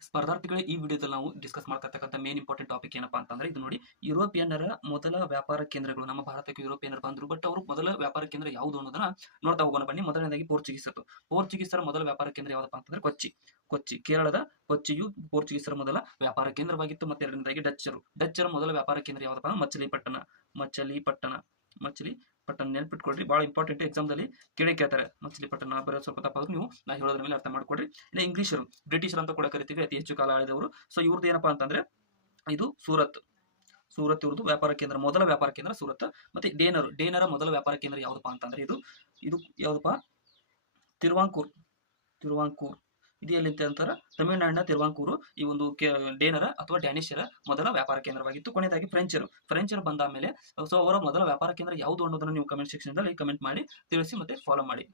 ಸ್ಪರ್ಧಾರ್ಥಿಗಳೇ ಈ ವಿಡಿಯೋದಲ್ಲಿ ನಾವು ಡಿಸ್ಕಸ್ ಮಾಡ್ತಕ್ಕಂಥ ಮೇನ್ ಇಂಪಾರ್ಟೆಂಟ್ ಟಾಪಿಕ್ ಏನಪ್ಪ ಅಂತಂದ್ರೆ ಇದು ನೋಡಿ, ಯುರೋಪಿಯನ್ನರ ಮೊದಲ ವ್ಯಾಪಾರ ಕೇಂದ್ರಗಳು, ನಮ್ಮ ಭಾರತಕ್ಕೆ ಯುರೋಪಿಯನ್ನರು ಬಂದರು ಬಟ್ ಅವರು ಮೊದಲ ವ್ಯಾಪಾರ ಕೇಂದ್ರ ಯಾವುದು ಅನ್ನೋದನ್ನ ನೋಡ್ತಾ ಹೋಗೋಣ ಬನ್ನಿ. ಮೊದಲನೇದಾಗಿ ಪೋರ್ಚುಗೀಸರು. ಪೋರ್ಚುಗೀಸರ ಮೊದಲ ವ್ಯಾಪಾರ ಕೇಂದ್ರ ಯಾವ್ದಪ್ಪ ಅಂತಂದ್ರೆ ಕೊಚ್ಚಿ. ಕೊಚ್ಚಿ, ಕೇರಳದ ಕೊಚ್ಚಿಯು ಪೋರ್ಚುಗೀಸರ ಮೊದಲ ವ್ಯಾಪಾರ ಕೇಂದ್ರವಾಗಿತ್ತು. ಮತ್ತೆ ಎರಡನೇದಾಗಿ ಡಚ್ಚರು. ಡಚ್ಚರ ಮೊದಲ ವ್ಯಾಪಾರ ಕೇಂದ್ರ ಯಾವ್ದಪ್ಪ? ಅಂದ್ರೆ ಮಚಲಿಪಟ್ಟಣ ಮಚಲಿಪಟ್ಟಣ ಮಚಲಿಪಟ್ಟಣ ನೆನ್ಪಿಟ್ಕೊಳ್ರಿ. ಬಹಳ ಇಂಪಾರ್ಟೆಂಟ್ ಎಕ್ಸಾಮ್ದಲ್ಲಿ ಕೇಳಿ ಕೇಳ್ತಾರೆ. ಮಚಲಿಪಟ್ಟಣ ಬರೋ ಸ್ವಲ್ಪ ತಪ್ಪಾದ್ರೂ ನೀವು ನಾ ಹೇಳೋದ್ರ ಮೇಲೆ ಅರ್ಥ ಮಾಡ್ಕೊಡ್ರಿ ಇಲ್ಲ ಇಂಗ್ಲಿಷರು, ಬ್ರಿಟಿಷರು ಅಂತ ಕೂಡ ಕರಿತೀವಿ, ಅತಿ ಹೆಚ್ಚು ಕಾಲ ಆಳಿದವರು. ಸೊ ಇವ್ರದ್ದು ಏನಪ್ಪಾ ಅಂತಂದ್ರೆ, ಇದು ಸೂರತ್. ಸೂರತ್ ಇವ್ರದ್ದು ವ್ಯಾಪಾರ ಕೇಂದ್ರ, ಮೊದಲ ವ್ಯಾಪಾರ ಕೇಂದ್ರ ಸೂರತ್. ಮತ್ತೆ ಡೇನರ್, ಡೇನರ ಮೊದಲ ವ್ಯಾಪಾರ ಕೇಂದ್ರ ಯಾವುದಪ್ಪ ಅಂತಂದ್ರೆ ಇದು ಇದು ಯಾವುದಪ್ಪ? ತಿರುವಾಂಕೂರ್. ತಿರುವಾಂಕೂರ್. ಇದು ಎಲ್ಲಿ ಅಂತ ಅಂತಾರೆ, ತಮಿಳುನಾಡಿನ ತಿರುವಾಂಕೂರು, ಈ ಒಂದು ಡೇನರ ಅಥವಾ ಡ್ಯಾನಿಷರ ಮೊದಲ ವ್ಯಾಪಾರ ಕೇಂದ್ರವಾಗಿತ್ತು. ಕೊನೆಯದಾಗಿ ಫ್ರೆಂಚರು. ಫ್ರೆಂಚರು ಬಂದ ಮೇಲೆ ಸೊ ಅವರ ಮೊದಲ ವ್ಯಾಪಾರ ಕೇಂದ್ರ ಯಾವುದು ಅನ್ನೋದನ್ನು ನೀವು ಕಮೆಂಟ್ ಸೆಕ್ಷನ್ ದಲ್ಲಿ ಕಮೆಂಟ್ ಮಾಡಿ, ತಿಳಿಸಿ ಮತ್ತೆ ಫಾಲೋ ಮಾಡಿ.